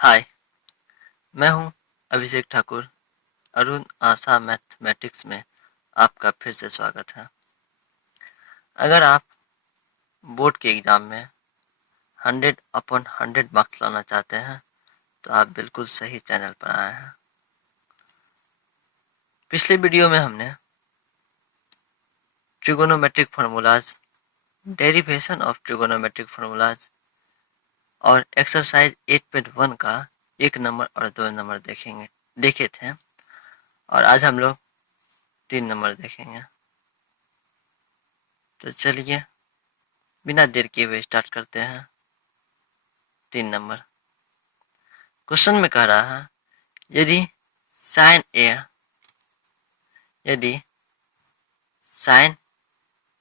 हाय, मैं हूं अभिषेक ठाकुर। अरुण आशा मैथमेटिक्स में आपका फिर से स्वागत है। अगर आप बोर्ड के एग्ज़ाम में 100/100 मार्क्स लाना चाहते हैं तो आप बिल्कुल सही चैनल पर आए हैं। पिछले वीडियो में हमने trigonometric formulas, derivation of trigonometric formulas और एक्सरसाइज 8.1 का 1 नंबर और 2 नंबर देखे थे और आज हम लोग 3 नंबर देखेंगे। तो चलिए बिना देर किए हुए स्टार्ट करते हैं। 3 नंबर क्वेश्चन में कह रहा है यदि साइन ए यदि साइन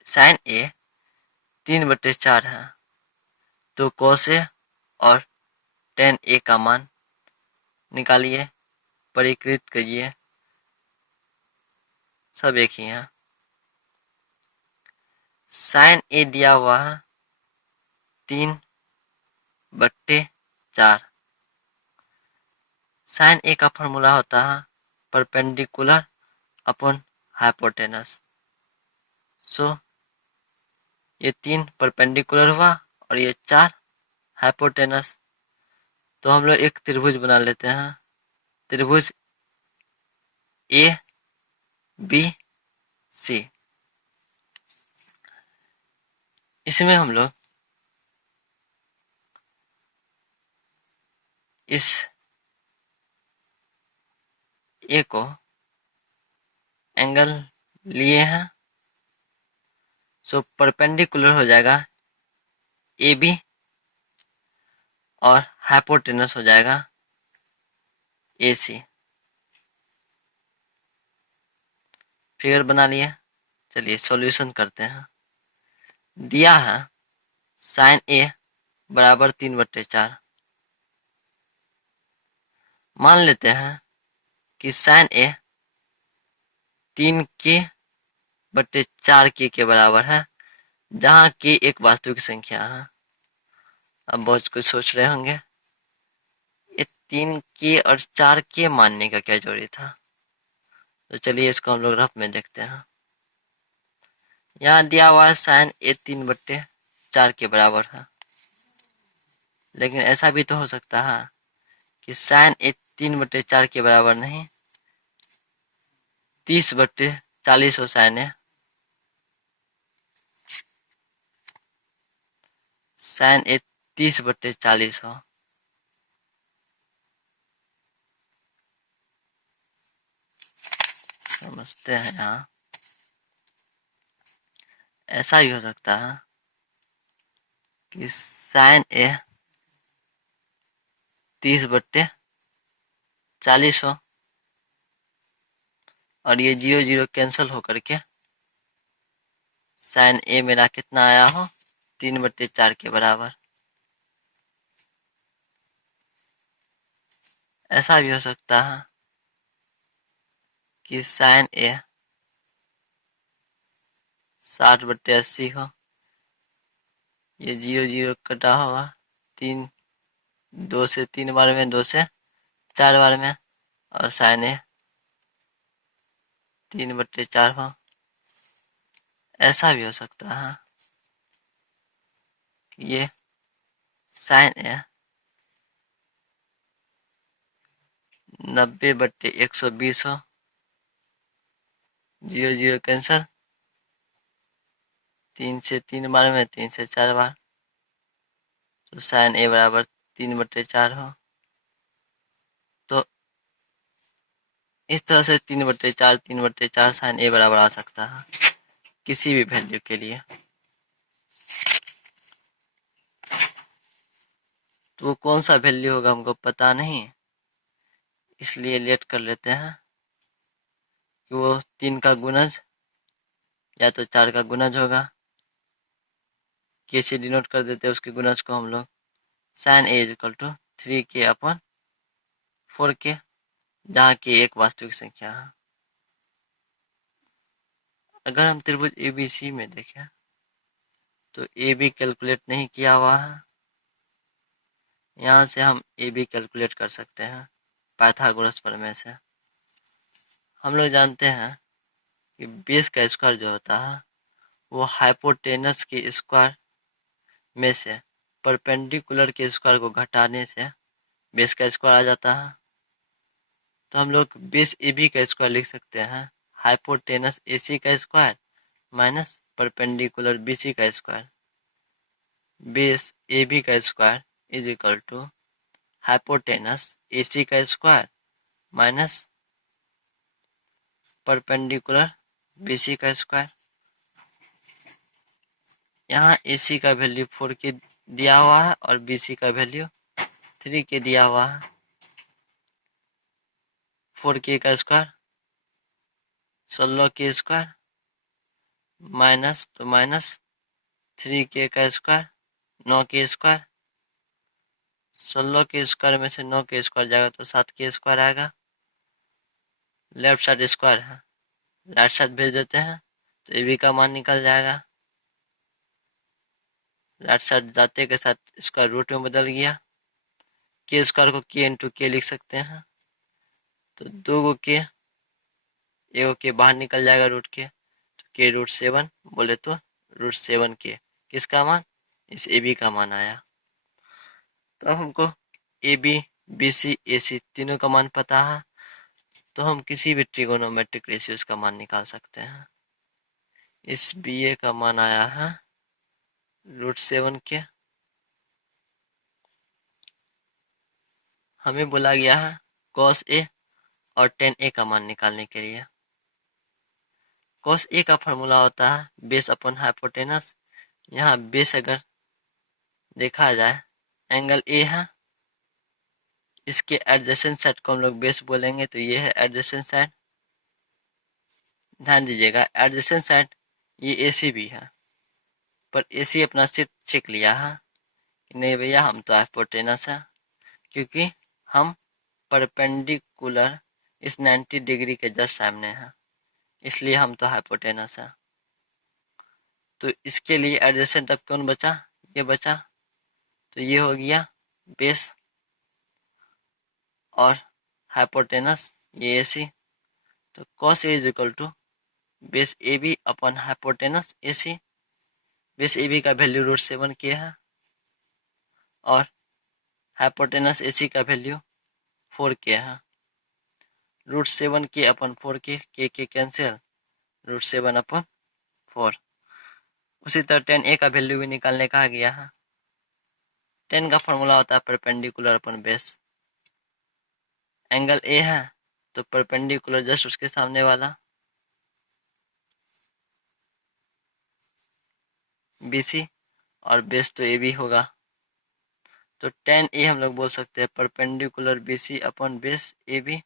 साइन ए 3/4 है तो कोसे और टेन ए का मान निकालिए, परिकृत करिए। सब एक ही है। साइन ए दिया हुआ है 3/4। साइन ए का फॉर्मूला होता है परपेंडिकुलर अपॉन हाइपोटेनस। सो ये 3 परपेंडिकुलर हुआ और ये 4 हाइपोटेनस। तो हम लोग एक त्रिभुज बना लेते हैं, त्रिभुज ए बी सी। इसमें हम लोग इस ए को एंगल लिए हैं, सो परपेंडिकुलर हो जाएगा ए बी और हाइपोटेनस हो जाएगा ए सी। फिगर बना लिए। चलिए सॉल्यूशन करते हैं। दिया है साइन ए बराबर 3/4। मान लेते हैं कि साइन ए 3k/4 के बराबर है, जहाँ के एक वास्तविक संख्या है। अब बहुत कुछ सोच रहे होंगे, ये 3k और 4k मानने का क्या जरूरी था। तो चलिए इसको हम लोग रफ में देखते हैं। यहाँ दिया हुआ है साइन ए 3/4 के बराबर है, लेकिन ऐसा भी तो हो सकता है कि साइन ए 3/4 के बराबर नहीं, 30/40 हो साइन ए। साइन ए 30/40 हो। समझते हैं। यहाँ ऐसा भी हो सकता है कि साइन ए 30/40 हो और ये 0 0 कैंसिल होकर के साइन ए मेरा कितना आया हो, 3/4 के बराबर। ऐसा भी हो सकता है कि साइन ए 60/80 हो, ये 0 0 कटा होगा, 2 से 3 बार में, 2 से 4 बार में, और साइन ए 3/4 हो। ऐसा भी हो सकता है कि ये साइन ए 90/120 हो, 0 0 कैंसिल, 3 से 3 बार में, 3 से 4 बार, तो साइन ए बराबर 3/4 हो। तो इस तरह से 3/4 साइन ए बराबर आ सकता है किसी भी वैल्यू के लिए। तो वो कौन सा वैल्यू होगा हमको पता नहीं, इसलिए लेट कर लेते हैं कि वो 3 का गुणज या तो 4 का गुणज होगा। के से डिनोट कर देते हैं उसके गुणज को हम लोग। Sine A is equal to 3k/4k, जहाँ के एक वास्तविक संख्या है। अगर हम त्रिभुज एबीसी में देखें तो ए बी कैलकुलेट नहीं किया हुआ है, यहाँ से हम ए बी कैलकुलेट कर सकते हैं पाइथागोरस प्रमेय से। हम लोग जानते हैं कि बेस का स्क्वायर जो होता है वो हाइपोटेनस के स्क्वायर में से परपेंडिकुलर के स्क्वायर को घटाने से बेस का स्क्वायर आ जाता है। तो हम लोग बेस ए बी का स्क्वायर लिख सकते हैं हाइपोटेनस ए सी का square minus perpendicular B C का स्क्वायर। बेस ए बी का square is equal to hypotenuse A c का square minus perpendicular B C का स्क्वायर। यहाँ ए सी का वैल्यू 4 के दिया हुआ है और बी सी का वैल्यू 3 के दिया हुआ है। 4k का स्क्वायर 16k स्क्वायर माइनस तो माइनस 3k का स्क्वायर 9k स्क्वायर। 16 के स्क्वायर में से 9 के स्क्वायर जाएगा तो 7k स्क्वायर आएगा। लेफ्ट साइड स्क्वायर है, राइट साइड भेज देते हैं तो ए बी का मान निकल जाएगा। राइट साइड जाते के साथ स्क्वायर रूट में बदल गया। के स्क्वायर को के इंटू के लिख सकते हैं तो 2 के एगो के बाहर निकल जाएगा रूट के, तो के रूट 7 बोले तो रूट 7 के किसका मान, इस ए बी का मान आया। तो हमको ए बी बी सी ए सी तीनों का मान पता है तो हम किसी भी ट्रिगोनोमेट्रिक रेशियोज का मान निकाल सकते हैं। इस बी ए का मान आया है रूट 7 के। हमें बोला गया है कॉस ए और टेन ए का मान निकालने के लिए। कॉस ए का फॉर्मूला होता है बेस अपॉन हाइपोटेनस। यहाँ बेस अगर देखा जाए एंगल ए है, इसके एडजेसेंट साइड को हम लोग बेस बोलेंगे तो ये है एडजेसेंट साइड। ध्यान दीजिएगा एडजेसेंट साइड ये ए सी भी है, पर ए सी अपना सीट चेक लिया है कि नहीं भैया हम तो हाइपोटेनस है, क्योंकि हम परपेंडिकुलर इस 90 डिग्री के जस्ट सामने है, इसलिए हम तो हाइपोटेनस है। तो इसके लिए एडजेसेंट अब कौन बचा, ये बचा, तो ये हो गया बेस और हाइपोटेनस ये ए सी। तो cos A is equal to base A B upon hypotenuse A C. Base A B का वैल्यू रूट 7 के है और हाइपोटेनस ए सी का वैल्यू 4 के है। रूट 7 के अपन 4 के कैंसिल, रूट 7 अपन 4। उसी तरह 10 ए का वैल्यू भी निकालने कहा गया है। 10 का फॉर्मूला होता है perpendicular upon base. Angle A है तो परपेंडिकुलर जस्ट उसके सामने वाला बी सी और बेस तो ए बी होगा। तो 10 ए हम लोग बोल सकते हैं perpendicular B C upon base ए बी।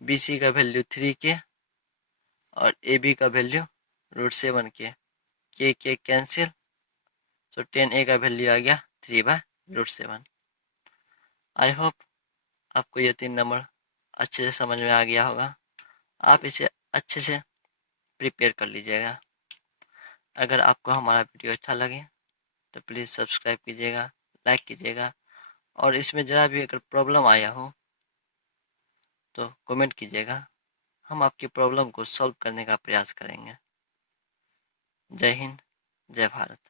बी सी का वैल्यू 3 के और ए बी का वैल्यू रूट 7 के कैंसिल। तो 10 ए का वैल्यू आ गया 3/√7। आई होप आपको ये 3 नंबर अच्छे से समझ में आ गया होगा। आप इसे अच्छे से प्रिपेयर कर लीजिएगा। अगर आपको हमारा वीडियो अच्छा लगे तो प्लीज़ सब्सक्राइब कीजिएगा, लाइक कीजिएगा और इसमें ज़रा भी अगर प्रॉब्लम आया हो तो कमेंट कीजिएगा। हम आपकी प्रॉब्लम को सॉल्व करने का प्रयास करेंगे। जय हिंद, जय भारत।